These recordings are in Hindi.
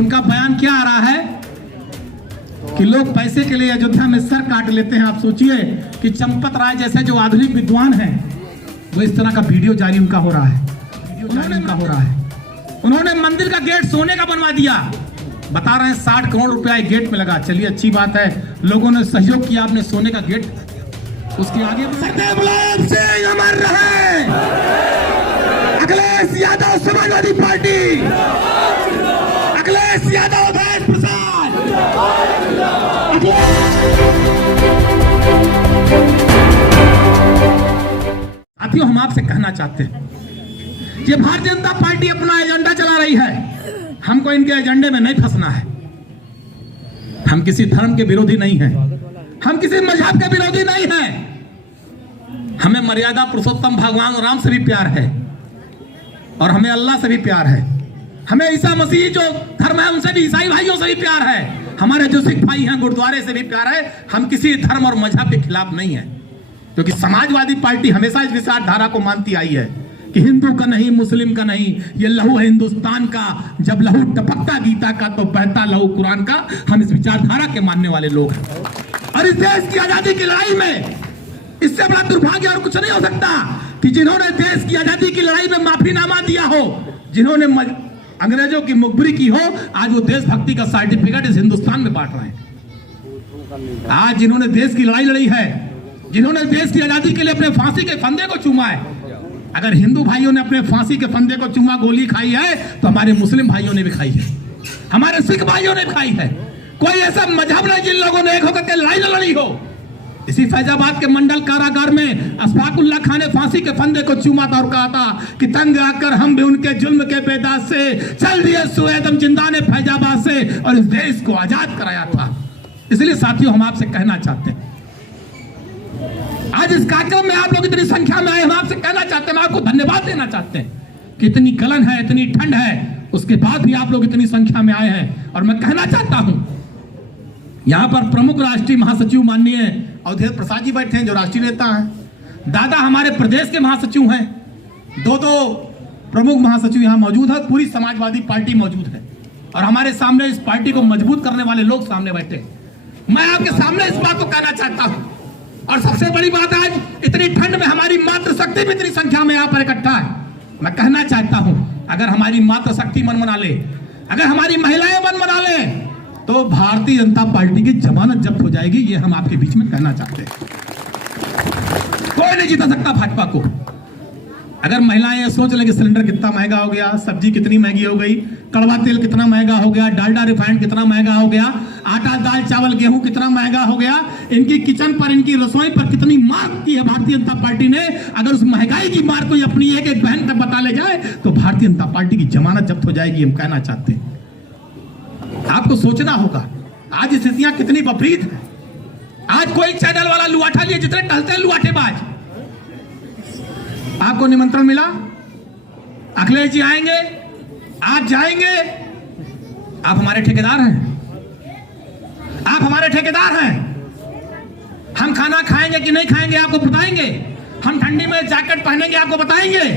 उनका बयान क्या आ रहा है कि लोग पैसे के लिए अयोध्या में सर काट लेते हैं। आप सोचिए कि चंपत राय जैसे जो आधुनिक विद्वान हैं वो इस तरह का वीडियो जारी उनका हो रहा है, उन्होंने मंदिर का गेट सोने का बनवा दिया, बता रहे हैं 60 करोड़ रुपया एक गेट में लगा। चलिए अच्छी बात है, लोगों ने सहयोग किया, आपने सोने का गेट, उसके आगे मुलायम सिंह अमर रहे, अखिलेश यादव समाजवादी पार्टी, अखिलेश यादव अवधेश प्रसाद। साथियों, हम आपसे कहना चाहते हैं, ये भारतीय जनता पार्टी अपना एजेंडा चला रही है, हमको इनके एजेंडे में नहीं फंसना है। हम किसी धर्म के विरोधी नहीं हैं, हम किसी मजहब के विरोधी नहीं हैं। हमें मर्यादा पुरुषोत्तम भगवान राम से भी प्यार है और हमें अल्लाह से भी प्यार है। हमें ईसा मसीह जो धर्म है उनसे भी, ईसाई भाइयों से भी प्यार है। हमारे जो सिख भाई हैं गुरुद्वारे से भी प्यार है। हम किसी धर्म और मजहब के खिलाफ नहीं है, क्योंकि समाजवादी पार्टी हमेशा इस विचारधारा को मानती आई है कि हिंदू का नहीं, मुस्लिम का नहीं, ये लहू है हिंदुस्तान का। जब लहू टपकता गीता का तो बहता लहू कुरान का। हम इस विचारधारा के मानने वाले लोग हैं और इस देश की आजादी की लड़ाई में इससे बड़ा दुर्भाग्य और कुछ नहीं हो सकता कि जिन्होंने देश की आजादी की लड़ाई में माफीनामा दिया हो, जिन्होंने अंग्रेजों की मुखबिरी की हो, आज वो देशभक्ति का सर्टिफिकेट इस हिंदुस्तान में बांट रहे हैं। आज जिन्होंने देश की लड़ाई लड़ी है, जिन्होंने देश की आजादी के लिए अपने फांसी के फंदे को चूमा है, अगर हिंदू भाइयों ने अपने फांसी के फंदे को चूमा, गोली खाई है, तो हमारे मुस्लिम भाइयों ने भी खाई है, हमारे सिख भाइयों ने खाई है। कोई ऐसा मजहब नहीं जिन लोगों ने एक होकर के लड़ाई लड़ी हो। इसी फैजाबाद के मंडल कारागार में अशफाकुल्लाह खान ने फांसी के फंदे को चूमा था और कहा था कि तंग आकर हम भी उनके जुल्म के बेदास से चल दिए सुएदम जिंदा ने फैजाबाद से और इस देश को आजाद कराया था। इसलिए साथियों, हम आपसे कहना चाहते हैं, आज इस कार्यक्रम में आप लोग इतनी संख्या में आए, हम आपसे कहना चाहते हैं, हम आपको धन्यवाद देना चाहते हैं कि इतनी गलन है, इतनी ठंड है, उसके बाद भी आप लोग इतनी संख्या में आए हैं। और मैं कहना चाहता हूं, यहां पर प्रमुख राष्ट्रीय महासचिव माननीय अवधेश प्रसाद जी बैठे हैं, जो राष्ट्रीय नेता हैं। दादा हमारे प्रदेश के महासचिव हैं, दो प्रमुख महासचिव यहां मौजूद है, पूरी समाजवादी पार्टी मौजूद है और हमारे सामने इस पार्टी को मजबूत करने वाले लोग सामने बैठे। मैं आपके सामने इस बात को कहना चाहता हूं, और सबसे बड़ी बात, आज इतनी ठंड में हमारी मातृशक्ति भी इतनी संख्या में यहाँ पर इकट्ठा है। मैं कहना चाहता हूं, अगर हमारी मातृशक्ति मन बना ले, अगर हमारी महिलाएं मन बना ले, तो भारतीय जनता पार्टी की जमानत जब्त हो जाएगी। ये हम आपके बीच में कहना चाहते हैं। कोई नहीं जीता सकता भाजपा को। अगर महिलाएं सोच लेंगे सिलेंडर कितना महंगा हो गया, सब्जी कितनी महंगी हो गई, कड़वा तेल कितना महंगा हो गया, डालडा रिफाइंड कितना महंगा हो गया, आटा दाल चावल गेहूं कितना महंगा हो गया, इनकी किचन पर, इनकी रसोई पर कितनी मार की है भारतीय जनता पार्टी ने, अगर उस महंगाई की मार को अपनी एक एक बहन तक बता ले जाए तो भारतीय जनता पार्टी की जमानत जब्त हो जाएगी। हम कहना चाहते हैं, आपको सोचना होगा आज स्थितियां कितनी विपरीत है। आज कोई चैनल वाला लुआठा लिए जितने टहलते हैं लुआठेबाज। आपको निमंत्रण मिला, अखिलेश जी आएंगे, आप जाएंगे, आप हमारे ठेकेदार हैं, आप हमारे ठेकेदार हैं। हम खाना खाएंगे कि नहीं खाएंगे आपको बताएंगे, हम ठंडी में जैकेट पहनेंगे आपको बताएंगे,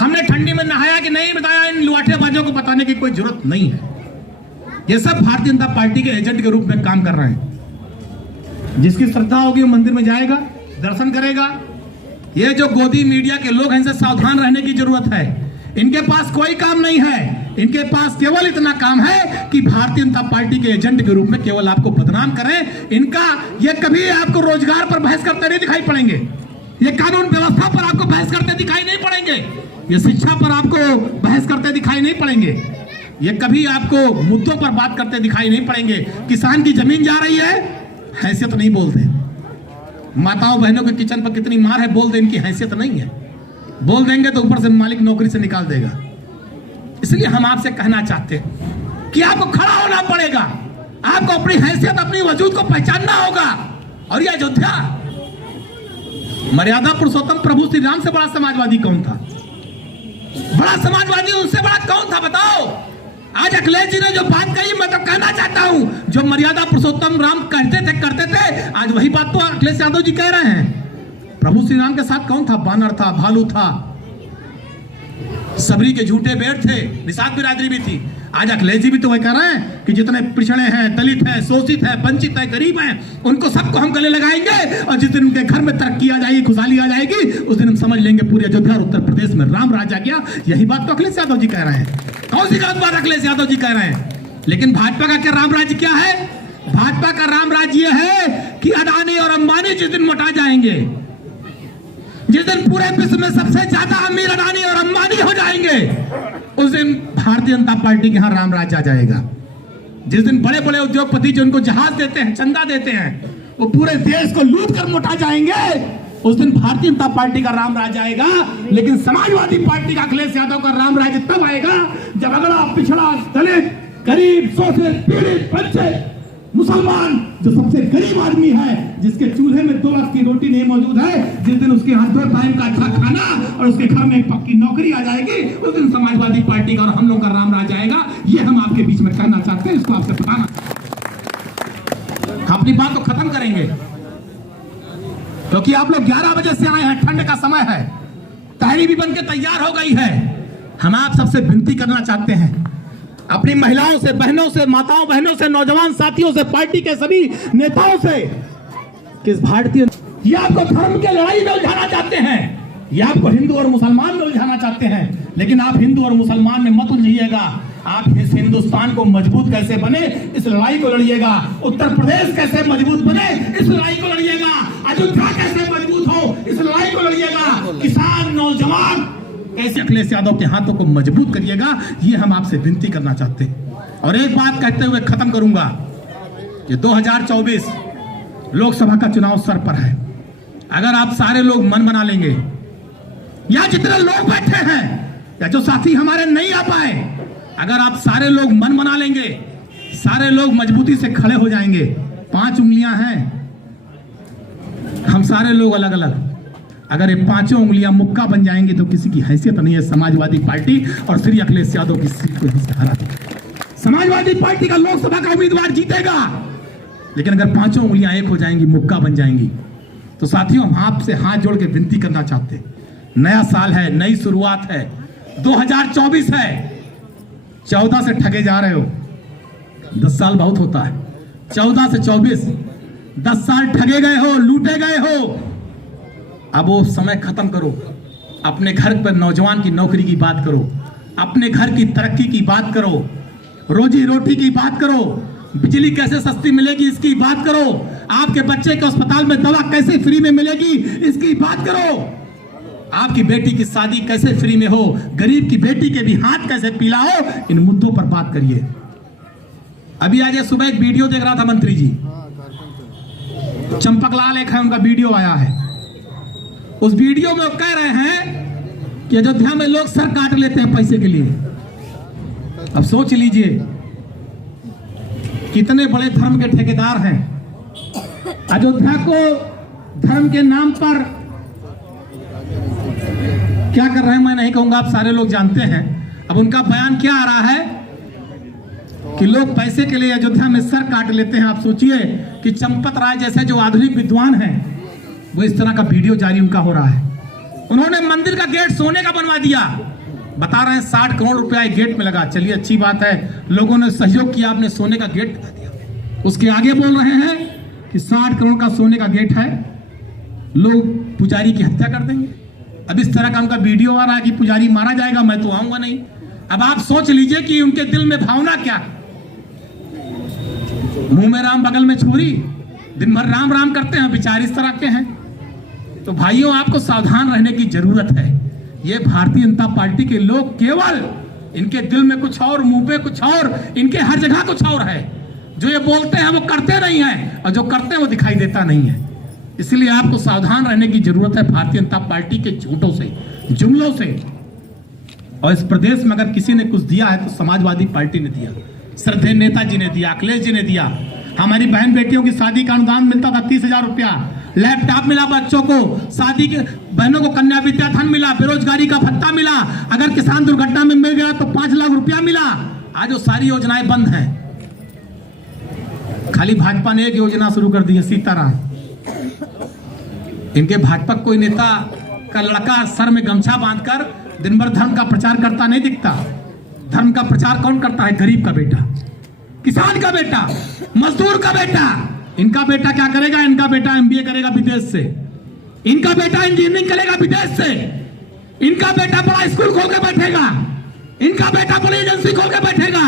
हमने ठंडी में नहाया कि नहीं बताया, इन लुआठेबाजों को बताने की कोई जरूरत नहीं है। ये सब भारतीय जनता पार्टी के एजेंट के रूप में काम कर रहे हैं। जिसकी श्रद्धा होगी वो मंदिर में जाएगा, दर्शन करेगा। ये जो गोदी मीडिया के लोग हैं, इनसे सावधान रहने की जरूरत है। इनके पास कोई काम नहीं है, इनके पास केवल इतना काम है कि भारतीय जनता पार्टी के एजेंट के रूप में केवल आपको बदनाम करें। इनका ये कभी आपको रोजगार पर बहस करते नहीं दिखाई पड़ेंगे, ये कानून व्यवस्था पर आपको बहस करते दिखाई नहीं पड़ेंगे, ये शिक्षा पर आपको बहस करते दिखाई नहीं पड़ेंगे, ये कभी आपको मुद्दों पर बात करते दिखाई नहीं पड़ेंगे। किसान की जमीन जा रही है, हैसियत नहीं बोलते। माताओं बहनों के किचन पर कितनी मार है, बोल दे, इनकी हैसियत नहीं है। बोल देंगे तो ऊपर से मालिक नौकरी से निकाल देगा। इसलिए हम आपसे कहना चाहते हैं कि आपको खड़ा होना पड़ेगा, आपको अपनी हैसियत, अपनी वजूद को पहचानना होगा। और यह अयोध्या, मर्यादा पुरुषोत्तम प्रभु श्री राम से बड़ा समाजवादी कौन था? बड़ा समाजवादी उनसे बड़ा कौन था बताओ? आज अखिलेश जी ने जो बात कही, मैं तो कहना चाहता हूं, जो मर्यादा पुरुषोत्तम राम कहते थे, करते थे, आज वही बात तो अखिलेश यादव जी कह रहे हैं। प्रभु श्री राम के साथ कौन था? बानर था, भालू था, सबरी के झूठे बेड़ थे, निषाद बिरादरी भी थी। आज अखिलेश जी भी तो वही कह रहे हैं कि जितने पिछड़े हैं, दलित हैं, शोषित हैं, वंचित हैं, गरीब हैं, उनको सबको हम गले लगाएंगे और जिस दिन उनके घर में तरक्की आ जाएगी, खुशहाली आ जाएगी, उस दिन हम समझ लेंगे पूरे अयोध्या और उत्तर प्रदेश में राम राज आ गया। यही बात तो अखिलेश यादव जी कह रहे हैं। कौन सी गलत बात अखिलेश यादव जी कह रहे हैं? लेकिन भाजपा का क्या राम राज्य क्या है? भाजपा का राम राज्य यह है कि अडानी और अंबानी जिस दिन मोटा जाएंगे, जिस दिन पूरे विश्व में सबसे ज्यादा अमीर अडानी और अंबानी हो जाएंगे, उस दिन भारतीय जनता पार्टी के यहां राम राज्य आ जाएगा। जिस दिन बड़े बड़े उद्योगपति जो उनको जहाज देते हैं, चंदा देते हैं, वो पूरे देश को लूट कर मोटा जाएंगे, उस दिन भारतीय जनता पार्टी का राम राज्य आएगा। लेकिन समाजवादी पार्टी का अखिलेश यादव का राम राज्य तब आएगा जब अगला, पिछड़ा, दलित, गरीब, शोषित, पीड़ित, वंचित, मुसलमान, जो सबसे गरीब आदमी है, जिसके चूल्हे में 2 वक्त की रोटी नहीं मौजूद है, जिस दिन उसके हाथ 2 टाइम का अच्छा खाना और उसके घर में एक पक्की नौकरी आ जाएगी, उस दिन समाजवादी पार्टी का और हम लोग का राम राज आएगा। ये हम आपके बीच में कहना चाहते हैं, इसको आपसे बताना। अपनी बात तो खत्म करेंगे क्योंकि आप लोग 11 बजे से आए हैं, ठंड का समय है, तहरी भी बनके तैयार हो गई है। हम आप सबसे विनती करना चाहते हैं, अपनी महिलाओं से, बहनों से, माताओं बहनों से, नौजवान साथियों से, पार्टी के सभी नेताओं से, किस भारतीय ये आपको धर्म के लड़ाई में उलझाना चाहते हैं, ये आपको हिंदू और मुसलमान में उलझाना चाहते हैं। लेकिन आप हिंदू और मुसलमान में मत उलझिएगा। आप इस हिंदुस्तान को मजबूत कैसे बने, इस लड़ाई को लड़िएगा। उत्तर प्रदेश कैसे मजबूत बने, इस लड़ाई को लड़िएगा। अयोध्या कैसे मजबूत हो, इस लड़ाई को लड़िएगा। किसान, नौजवान कैसे अखिलेश यादव के हाथों को मजबूत करिएगा, ये हम आपसे विनती करना चाहते हैं। और एक बात कहते हुए खत्म करूंगा कि 2024 लोकसभा का चुनाव सर पर है। अगर आप सारे लोग मन बना लेंगे, या जितने लोग बैठे हैं या जो साथी हमारे नहीं आ पाए, अगर आप सारे लोग मन बना लेंगे, सारे लोग मजबूती से खड़े हो जाएंगे। 5 उंगलियां हैं, हम सारे लोग अलग अलग, अगर ये 5 उंगलियां मुक्का बन जाएंगी तो किसी की हैसियत नहीं है समाजवादी पार्टी और श्री अखिलेश यादव की सीट को यहीं से हरा देगा। समाजवादी पार्टी का लोकसभा का उम्मीदवार जीतेगा, लेकिन अगर 5 उंगलियां एक हो जाएंगी, मुक्का बन जाएंगी, तो साथियों हम आपसे हाथ जोड़ के विनती करना चाहते हैं। नया साल है, नई शुरुआत है, 2024 है। 14 से ठगे जा रहे हो, 10 साल बहुत होता है। 14 से 24 10 साल ठगे गए हो, लूटे गए हो। अब वो समय खत्म करो। अपने घर पर नौजवान की नौकरी की बात करो, अपने घर की तरक्की की बात करो, रोजी रोटी की बात करो, बिजली कैसे सस्ती मिलेगी इसकी बात करो, आपके बच्चे के अस्पताल में दवा कैसे फ्री में मिलेगी इसकी बात करो, आपकी बेटी की शादी कैसे फ्री में हो, गरीब की बेटी के भी हाथ कैसे पिलाओ, इन मुद्दों पर बात करिए। अभी आज सुबह एक वीडियो देख रहा था मंत्री जी, चंपकलाल एक है, उनका वीडियो आया है। उस वीडियो में वो कह रहे हैं कि अयोध्या में लोग सर काट लेते हैं पैसे के लिए। अब सोच लीजिए कितने बड़े धर्म के ठेकेदार हैं, अयोध्या को धर्म के नाम पर क्या कर रहे हैं मैं नहीं कहूंगा, आप सारे लोग जानते हैं। अब उनका बयान क्या आ रहा है कि लोग पैसे के लिए अयोध्या में सर काट लेते हैं। आप सोचिए कि चंपत राय जैसे जो आधुनिक विद्वान हैं, वो इस तरह का वीडियो जारी उनका हो रहा है। उन्होंने मंदिर का गेट सोने का बनवा दिया, बता रहे हैं 60 करोड़ रुपया एक गेट में लगा। चलिए अच्छी बात है, लोगों ने सहयोग किया, आपने सोने का गेट बना दिया। उसके आगे बोल रहे हैं कि 60 करोड़ का सोने का गेट है, लोग पुजारी की हत्या कर देंगे। अब इस तरह का उनका वीडियो आ रहा है कि पुजारी मारा जाएगा, मैं तो आऊंगा नहीं। अब आप सोच लीजिए कि उनके दिल में भावना क्या, मुंह में राम बगल में छुरी, दिन भर राम राम करते हैं, विचार इस तरह के हैं। तो भाइयों आपको सावधान रहने की जरूरत है। ये भारतीय जनता पार्टी के लोग केवल इनके दिल में कुछ और, मुंह पे कुछ और, इनके हर जगह कुछ और है। जो ये बोलते हैं वो करते नहीं है, और जो करते हैं वो दिखाई देता नहीं है। इसलिए आपको सावधान रहने की जरूरत है भारतीय जनता पार्टी के झूठों से, जुमलों से। और इस प्रदेश में अगर किसी ने कुछ दिया है तो समाजवादी पार्टी ने दिया, श्रद्धेय नेताजी ने दिया, अखिलेश जी ने दिया। हमारी बहन बेटियों की शादी का अनुदान मिलता था 30,000 रुपया, लैपटॉप मिला बच्चों को, शादी के बहनों को कन्या विद्याधन मिला, बेरोजगारी का भत्ता मिला, अगर किसान दुर्घटना में मिल गया तो 5 लाख रुपया मिला। आज वो सारी योजनाएं बंद हैं। खाली भाजपा ने एक योजना शुरू कर दी है, सीताराम। इनके भाजपा कोई नेता का लड़का सर में गमछा बांधकर दिन भर धर्म का प्रचार करता नहीं दिखता। धर्म का प्रचार कौन करता है? गरीब का बेटा, किसान का बेटा, मजदूर का बेटा। इनका बेटा क्या करेगा? इनका बेटा एमबीए करेगा विदेश से, इनका बेटा इंजीनियरिंग करेगा विदेश से, इनका बेटा बड़ा स्कूल खोल के बैठेगा, इनका बेटा बड़ी एजेंसी खोल के बैठेगा,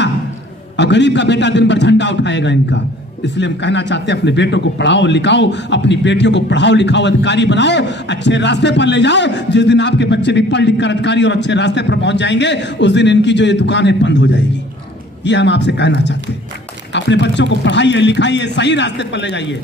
और गरीब का बेटा दिन भर झंडा उठाएगा इनका। इसलिए हम कहना चाहते हैं, अपने बेटों को पढ़ाओ लिखाओ, अपनी बेटियों को पढ़ाओ लिखाओ, अधिकारी बनाओ, अच्छे रास्ते पर ले जाओ। जिस दिन आपके बच्चे भी पढ़ लिख कर अधिकारी और अच्छे रास्ते पर पहुंच जाएंगे, उस दिन इनकी जो ये दुकान है बंद हो जाएगी। ये हम आपसे कहना चाहते हैं। अपने बच्चों को पढ़ाइए लिखाइए, सही रास्ते पर ले जाइए।